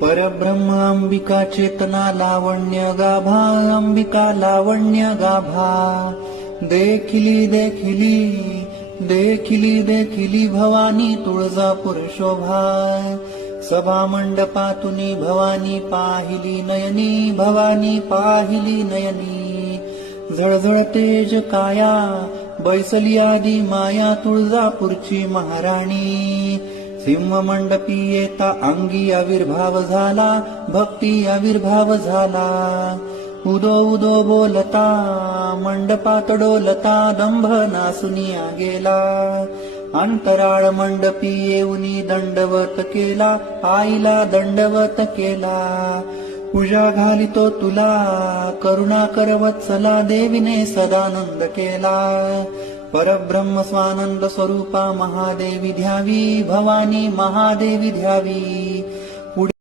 परब्रह्म अंबिका चेतना लावण्य गाभा, अंबिका लावण्य गाभा. देखिली देखिली देखिली देखिली भवानी तुळजापूर शोभा. सभा मंडपातुनी भवानी पाहिली नयनी, भवानी पाहिली नयनी. झळझळ तेज काया बैसली आदी माया, तुळजापूरची महाराणी. सिंह मंडपी येता अंगी आविर्भाव झाला, भक्ती आविर्भाव झाला. उदो उदो बोलता मंडपात डोलता, दंभ नासुनिया गेला. अंतराळ मंडपी येऊनी दंडवत केला, आईला दंडवत केला. पूजा घालितो तुला करुणा कर वत्सला, देवीने सदानंद केला. परब्रह्म स्वानंद स्वरूपा महादेवी ध्यावी, भवानी महादेवी ध्यावी.